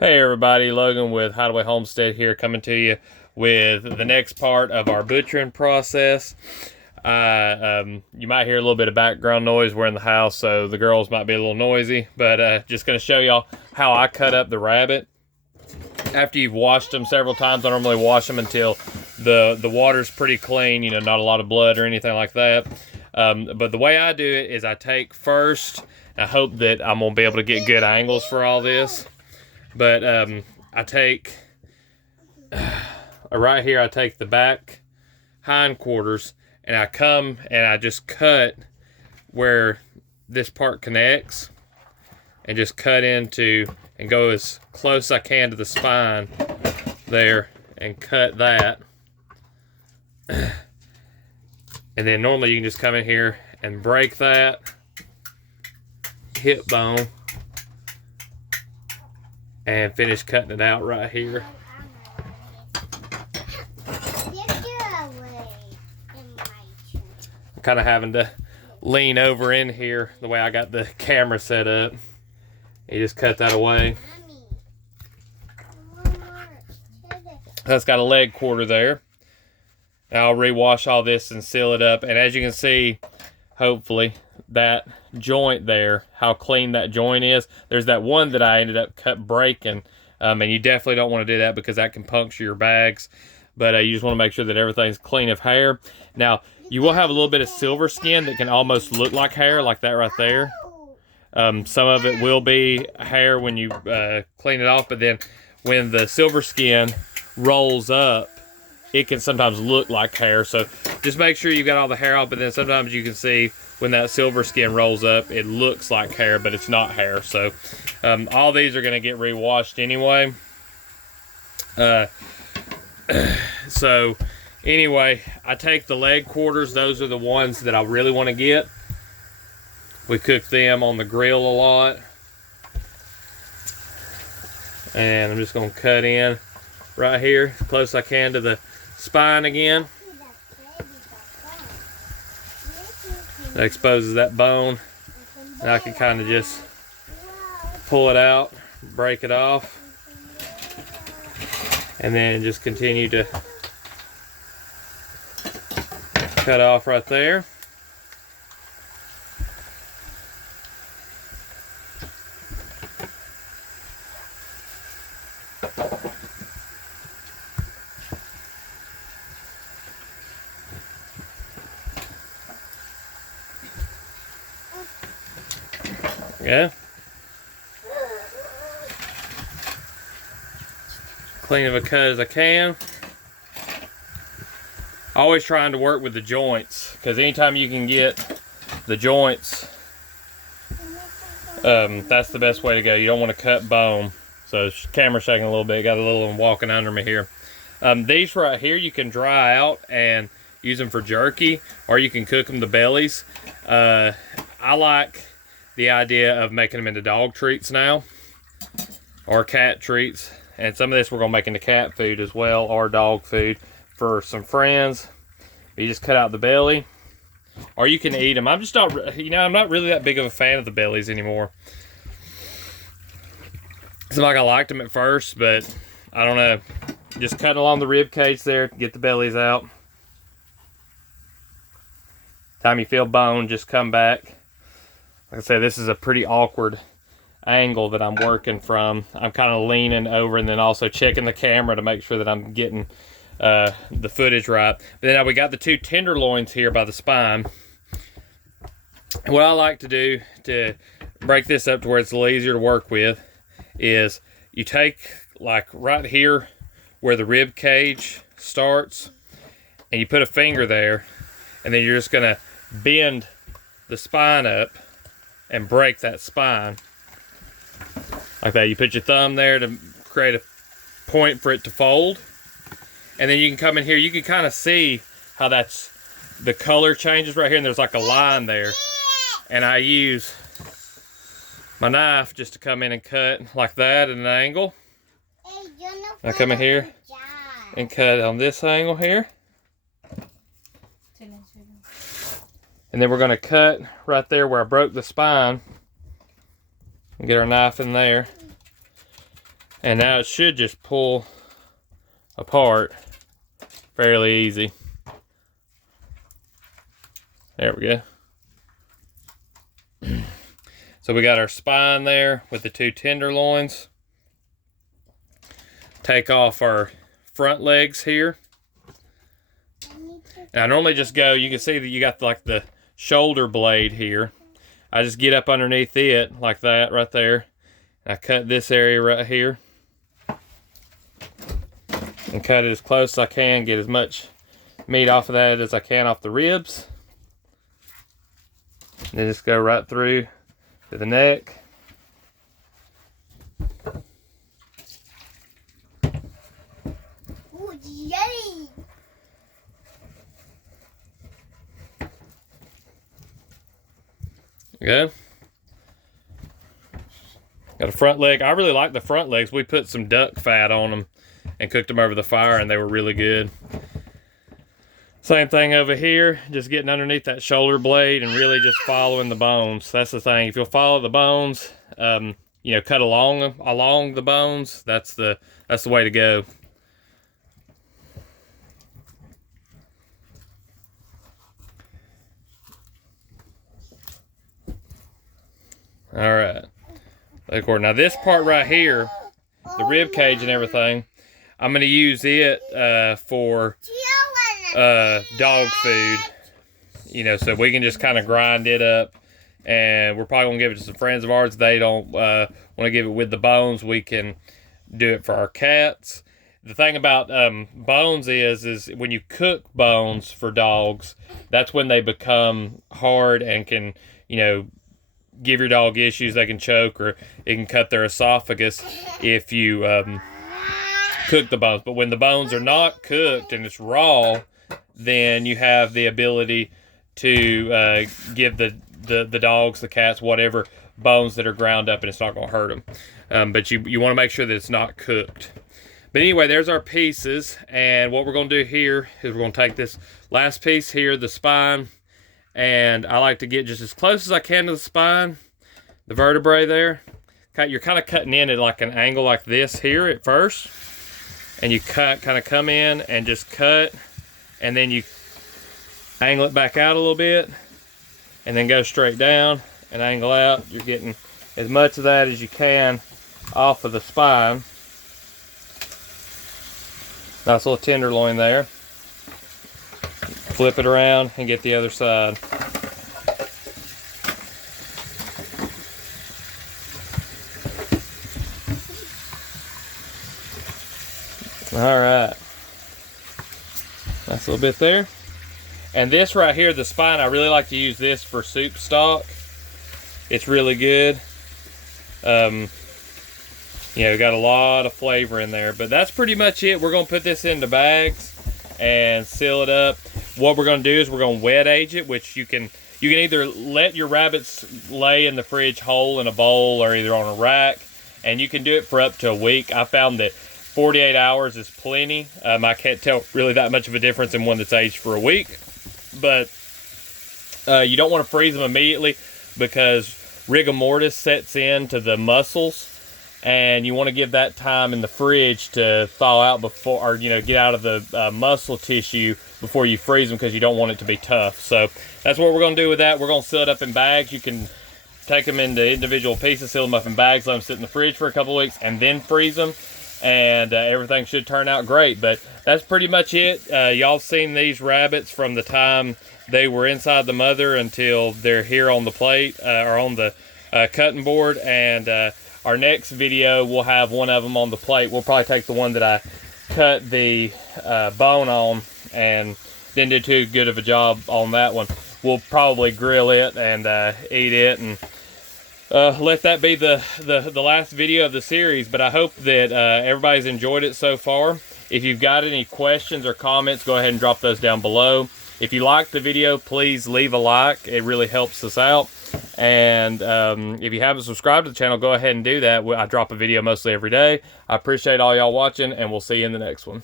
Hey everybody, Logan with Hideaway Homestead here, coming to you with the next part of our butchering process. You might hear a little bit of background noise. We're in the house, so the girls might be a little noisy, but just going to show y'all how I cut up the rabbit. After you've washed them several times, I normally wash them until the water's pretty clean, not a lot of blood or anything like that. But the way I do it is I take first, I hope that I'm going to be able to get good angles for all this. But I take, right here, I take the back hindquarters and I come and I just cut where this part connects and just cut into and go as close as I can to the spine there and cut that. And then normally you can just come in here and break that hip bone and finish cutting it out right here. I'm kind of having to lean over in here the way I got the camera set up. You just cut that away. That's got a leg quarter there. Now I'll rewash all this and seal it up. And as you can see, hopefully, that joint there, how clean that joint is. There's that one that I ended up breaking, and you definitely don't want to do that because that can puncture your bags. But you just want to make sure that everything's clean of hair. Now, you will have a little bit of silver skin that can almost look like hair, like that right there. Some of it will be hair when you clean it off, but then when the silver skin rolls up, it can sometimes look like hair. So just make sure you got all the hair off, but then sometimes you can see when that silver skin rolls up, it looks like hair, but it's not hair. So all these are going to get rewashed anyway. So anyway, I take the leg quarters. Those are the ones that I really want to get. We cook them on the grill a lot. And I'm just going to cut in right here as close as I can to the spine again. That exposes that bone. And I can kind of just pull it out, break it off, and then just continue to cut off right there. Yeah. Clean of a cut as I can. Always trying to work with the joints, because anytime you can get the joints, that's the best way to go. You don't want to cut bone. So camera shaking a little bit. Got a little one walking under me here. These right here you can dry out and use them for jerky, or you can cook them the bellies. I like the idea of making them into dog treats now, or cat treats. And some of this we're going to make into cat food as well, or dog food for some friends. You just cut out the belly, or you can eat them. I'm just not, I'm not really that big of a fan of the bellies anymore. It's like I liked them at first, but I don't know. Just cutting along the rib cage there, get the bellies out. Time you feel bone, just come back. Like I said, this is a pretty awkward angle that I'm working from. I'm kind of leaning over and then also checking the camera to make sure that I'm getting the footage right. But then now we got the two tenderloins here by the spine. What I like to do to break this up to where it's a little easier to work with is you take, like right here where the rib cage starts, and you put a finger there, and then you're just going to bend the spine up and break that spine like that. You put your thumb there to create a point for it to fold, and then you can come in here. You can kind of see how that's the color changes right here, and there's like a line there. And I use my knife just to come in and cut like that at an angle. I come in here and cut on this angle here. And then we're going to cut right there where I broke the spine. Get our knife in there. And now it should just pull apart fairly easy. There we go. So we got our spine there with the 2 tenderloins. Take off our front legs here. And I normally just go, you can see that you got like the shoulder blade here. I just get up underneath it like that right there. And I cut this area right here. And cut it as close as I can, get as much meat off of that as I can off the ribs. And then just go right through to the neck. Ooh, yay! Okay. Got a front leg. I really like the front legs. We put some duck fat on them and cooked them over the fire, and they were really good. Same thing over here, just getting underneath that shoulder blade and really just following the bones. That's the thing. If you'll follow the bones, you know, cut along the bones, that's the way to go. All right. Now this part right here, the rib cage and everything, I'm gonna use it for dog food. You know, so we can just kind of grind it up, and we're probably gonna give it to some friends of ours. They don't want to give it with the bones. We can do it for our cats. The thing about bones is when you cook bones for dogs, that's when they become hard and can, you know, give your dog issues. They can choke, or it can cut their esophagus if you cook the bones. But when the bones are not cooked and it's raw, then you have the ability to give the dogs, the cats, whatever, bones that are ground up, and it's not going to hurt them. But you want to make sure that it's not cooked. But anyway, there's our pieces, and what we're going to do here is we're going to take this last piece here, the spine, and I like to get just as close as I can to the spine, the vertebrae there. You're kind of cutting in at like an angle like this here at first, and you kind of come in and just cut, and then you angle it back out a little bit, and then go straight down and angle out. You're getting as much of that as you can off of the spine. Nice little tenderloin there. Flip it around and get the other side. All right. Nice little bit there. And this right here, the spine, I really like to use this for soup stock. It's really good. You know, got a lot of flavor in there, but that's pretty much it. We're going to put this into bags and seal it up. What we're going to do is we're going to wet age it, which you can either let your rabbits lay in the fridge whole in a bowl or either on a rack, and you can do it for up to a week. I found that 48 hours is plenty. I can't tell really that much of a difference in one that's aged for a week, but you don't want to freeze them immediately because rigor mortis sets into the muscles, and you want to give that time in the fridge to thaw out before, or, you know, get out of the muscle tissue before you freeze them, because you don't want it to be tough. So that's what we're going to do with that. We're going to seal it up in bags. You can take them into individual pieces, seal them up in bags, let them sit in the fridge for a couple of weeks, and then freeze them, and everything should turn out great. But that's pretty much it. Y'all seen these rabbits from the time they were inside the mother until they're here on the plate, or on the cutting board, and our next video, we'll have one of them on the plate. We'll probably take the one that I cut the bone on and didn't do too good of a job on that one. We'll probably grill it and eat it, and let that be the last video of the series. But I hope that everybody's enjoyed it so far. If you've got any questions or comments, go ahead and drop those down below. If you liked the video, please leave a like. It really helps us out. And if you haven't subscribed to the channel, go ahead and do that. I drop a video mostly every day. I appreciate all y'all watching, and we'll see you in the next one.